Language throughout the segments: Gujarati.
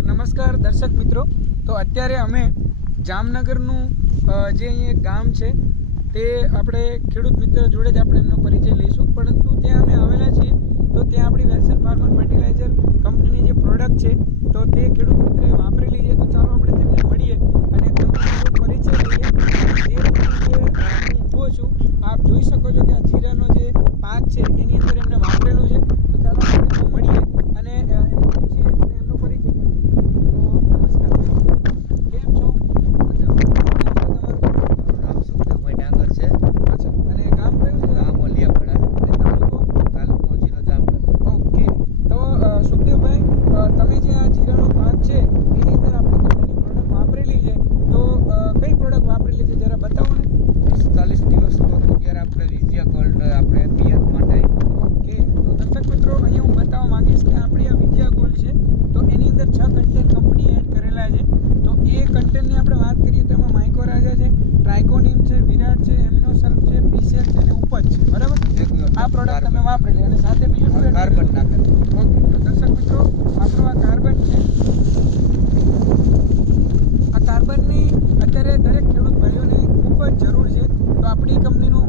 નમસ્કાર દર્શક મિત્રો, તો અત્યારે અમે જામનગરનું જે અહીં એક ગામ છે તે આપણે ખેડૂત મિત્ર જોડે જ આપણે એમનો પરિચય લઈશું. પરંતુ ત્યાં અમે આવેલા છીએ તો ત્યાં આપણી વેલસન ફાર્મર ફર્ટિલાઇઝર કંપનીની જે પ્રોડક્ટ છે તો તે ખેડૂત મિત્રએ વાપરેલી છે. તો ચાલો આપણે તેમને મળીએ અને તેમનો પરિચય લઈએ. જે હું ઊભો છું, આપ જોઈ શકો છો કે આ જીરાનો જે પાક છે એની અંદર એમને વાપરેલું છે. તો ચાલો આપણે તેમને મળીએ અને એમને પૂછીએ અને એમનો પરિચય કરી લઈએ. તો નમસ્કાર, કેમ છો? મારું નામ સુખદેવભાઈ ડાંગર છે. અચ્છા, અને ગામ કયું છે? ગામ ઓલિયાપડા, અને તાલુકો જિલ્લો જામનગર. ઓકે, તો સુખદેવભાઈ, તમે જે આ જીરાનો પાક છે એની અંદર આપણી કંપનીની પ્રોડક્ટ વાપરેલી છે, તો કઈ પ્રોડક્ટ વાપરેલી છે જરા બતાવો ને. 45 દિવસ તો અત્યારે આપણે વિજયા ગોલ્ડ આપણે પિયત માટે. ઓકે, તો દર્શક મિત્રો, અહીંયા હું બતાવવા માંગીશ કે આપણી આ વિજયા ગોલ્ડ છે તો એની અંદર 6 કન્ટેન્ટ કંપની એડ કરેલા છે. તો એ કન્ટેન્ટની આપણે વાત કરીએ તો એમાં માઇકોરાજા છે, ટ્રાઇકોનિમ છે, વિરાટ છે, એમિનોસલ્ફ છે, પીસેલ છે અને ઉપજ છે. બરાબર, આ પ્રોડક્ટ તમે વાપરેલી અને સાથે બીજું શું એડ કાર્બન નાખેલું. ઓકે, તો દર્શક મિત્રો, આપણો આ કાર્બન છે. આ કાર્બનની અત્યારે દરેક ખેડૂત ભાઈઓને ખૂબ જ જરૂર છે. તો આપણી કંપનીનું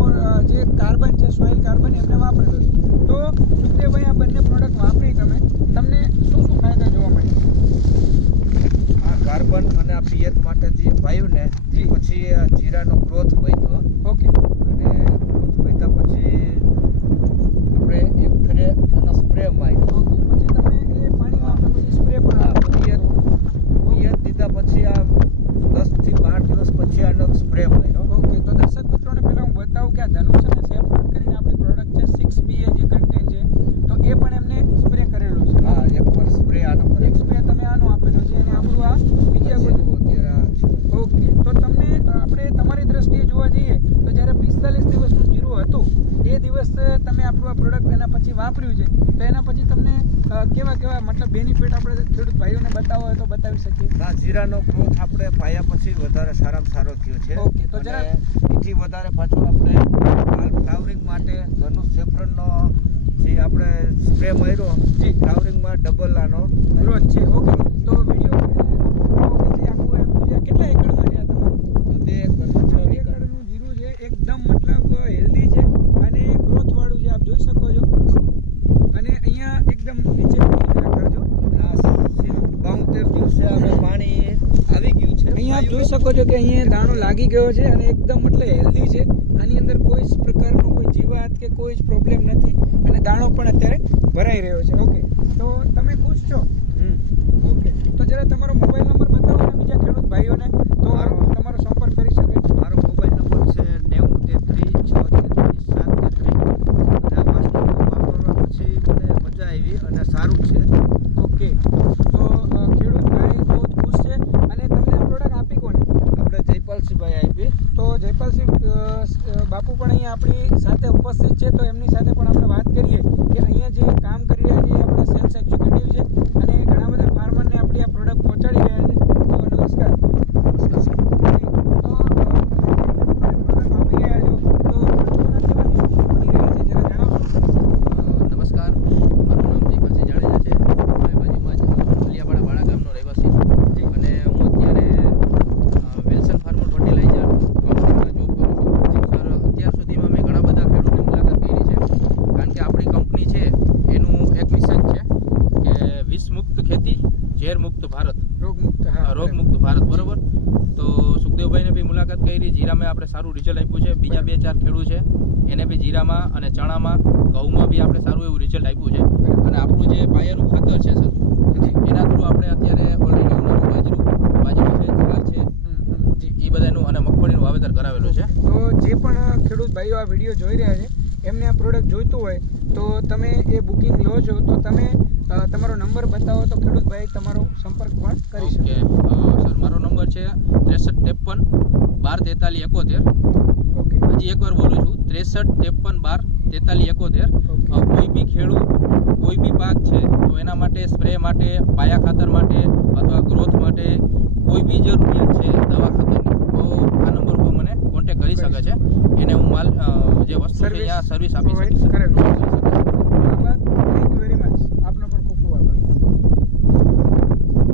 જે કાર્બન છે, સોઇલ કાર્બન, એમને વાપરેલો છે. તો સુખદેવભાઈ, આ બંને પ્રોડક્ટ વાપરી તમને શું શું ફાયદા જોવા મળે? આ કાર્બન અને આ પિયત માટે જે પાયું ને પછી આ જીરાનો ગ્રોથ વધ્યો. ઓકે, અને ગ્રોથ વધ્યા પછી આપણે એક ફેરે આનો સ્પ્રે માર્યો. ઓકે, પછી તમે એ પાણી વાપરો પછી સ્પ્રે પણ આપો. પિયત દીધા પછી આ 10 થી 12 દિવસ પછી આનો સ્પ્રે માર્યો. ઓકે, તો દર્શક મિત્રોને પહેલાં હું બતાવું કે આ ધનુષ અને સેફ્રોન કરીને આપણી પ્રોડક્ટ છે 6BA જે કન્ટેન્ટ છે તો એ પણ એમને સ્પ્રે કરેલું છે. હા, એક વાર સ્પ્રે આનો એક સ્પ્રે તમે આનો આપેલો છે અને આપણું આ બીજા કોઈ. ઓકે, તો તમને આપણે તમારી દ્રષ્ટિએ જોવા જઈએ તો જ્યારે 45 દિવસનું જીરું હતું એ દિવસ તમે આપણું આ પ્રોડક્ટ એના પછી વાપર્યું છે, તો એના પછી તમને કેવા મતલબ બેનિફિટ આપણે ખેડૂત ભાઈઓને બતાવવો હોય તો બતાવી શકીએ? ના, જીરાનો ગ્રોથ આપણે પાયા પછી વધારે સારામાં સારો થયો છે. ઓકે, તો જરા એથી વધારે પાછું આપણે ફ્લાવરિંગ માટે ધનુષ સેફ્રોનનો જે આપણે સ્પ્રે માર્યો જી ફ્લાવરિંગમાં ડબલ આનો ગ્રોથ છે. ઓકે, તો વિડીયો કરીને જે આખું એમ જે કેટલા એકડમાં છે આ તમારું? 2 એકરનું 6 વીઘા. એકડનું જીરું છે, એકદમ મતલબ હેલ્ધી છે અને ગ્રોથ વાળું છે, આપ જોઈ શકો છો. અને અહીંયા એકદમ નીચે કરજો. 72 દિવસે અમે પાણી આવી ગયું છે. અહીંયા આપ જોઈ શકો છો કે અહીંયા દાણો લાગી ગયો છે અને એકદમ મતલબ હેલ્ધી છે. આની અંદર કોઈ જ પ્રકારનો કોઈ જીવાત કે કોઈ જ પ્રોબ્લેમ નથી અને દાણો પણ અત્યારે ભરાઈ રહ્યો છે. ઓકે, તો તમે ખુશ છો? ઓકે, તો જરા તમારો મોબાઈલ નંબર બતાવો ને બીજા ખેડૂત ભાઈઓને તો તમારો સંપર્ક કરી શકે. મારો મોબાઈલ નંબર છે 9033633733. અને આ વસ્તુ વાપરવા પછી મને મજા આવી અને સારું છે. ઓકે, તો ખેડૂત ભાઈ બહુ જ ખુશ છે. અને તમને આ પ્રોડક્ટ આપી કોને? આપણે જયપાલસિંહભાઈ આપી. તો જયપાલસિંહ બાપુ પણ અહીંયા આપણી સાથે ઉપસ્થિત છે. તો એમની સાથે પણ આપણે વાત કરીએ કે અહીંયા જે કામ કરી રહ્યા છે આપણે સેલ્સ એક્ઝિક્યુટિવ છે અને ઘણા બધા ફાર્મરને આપણી આ પ્રોડક્ટ પહોંચાડી રહ્યા છે. તો નમસ્કાર. તો પ્રોડક્ટ આપી રહ્યા છો તો ખેડૂતોના કેવા રિસ્પોન્સ મળી રહ્યા છે જરા જણાવશો? નમસ્કાર, મારું નામ જયપાલસિંહ જાડેજા છે. મેં બાજુમાં જ ઓલિયાપડા વાળા ગામનો રહેવાસી છું અને હું અત્યારે વેલસન ફાર્મર ફર્ટિલાઇઝર કંપનીમાં જોબ કરું છું. સર, અત્યાર સુધીમાં મેં ઘણા બધા ખેડૂતોની મુલાકાત કરી છે. કારણ કે આપણી કંપની છે એનું એક મિશન છે કે વિષમુક્ત ખેતી, ઝેરમુક્ત ભારત, રોગમુક્ત. હા, રોગમુક્ત ભારત. બરોબર, તો સુખદેવભાઈને બી મુલાકાત કરી. જીરામાં આપણે સારું રિઝલ્ટ આપ્યું છે. બીજા 2-4 ખેડૂત છે એને બી જીરામાં અને ચણામાં, ઘઉંમાં બી આપણે સારું એવું રિઝલ્ટ આપ્યું છે. અને આપણું જે પાયાનું ખાતર છે સર, એના થ્રુ આપણે અત્યારે ઓલરેડી ઉનાળુ બાજરો છે, જુવાર છે, એ બધાનું અને મગફળીનું વાવેતર કરાવેલું છે. તો જે પણ ખેડૂત ભાઈઓ આ વિડીયો જોઈ રહ્યા છે એમને આ પ્રોડક્ટ જોઈતું હોય તો તમે એ બુકિંગ લો છો તો તમે તમારો નંબર બતાવો તો ખેડૂત ભાઈ તમારો સંપર્ક પણ કરી શકે. સર, મારો નંબર છે 6353 12 43 71. ઓકે, હજી એકવાર બોલું છું, 6353 12 43 71. કોઈ બી ખેડૂત કોઈ બી પાક છે તો એના માટે સ્પ્રે માટે, પાયા ખાતર માટે અથવા ગ્રોથ માટે કોઈ બી જરૂરિયાત છે દવા ખાતરની, તો આ નંબર પર મને કોન્ટેક્ટ કરી શકે છે. એને હું માલ જે વસ્તુ છે સર્વિસ આપી શકીશ.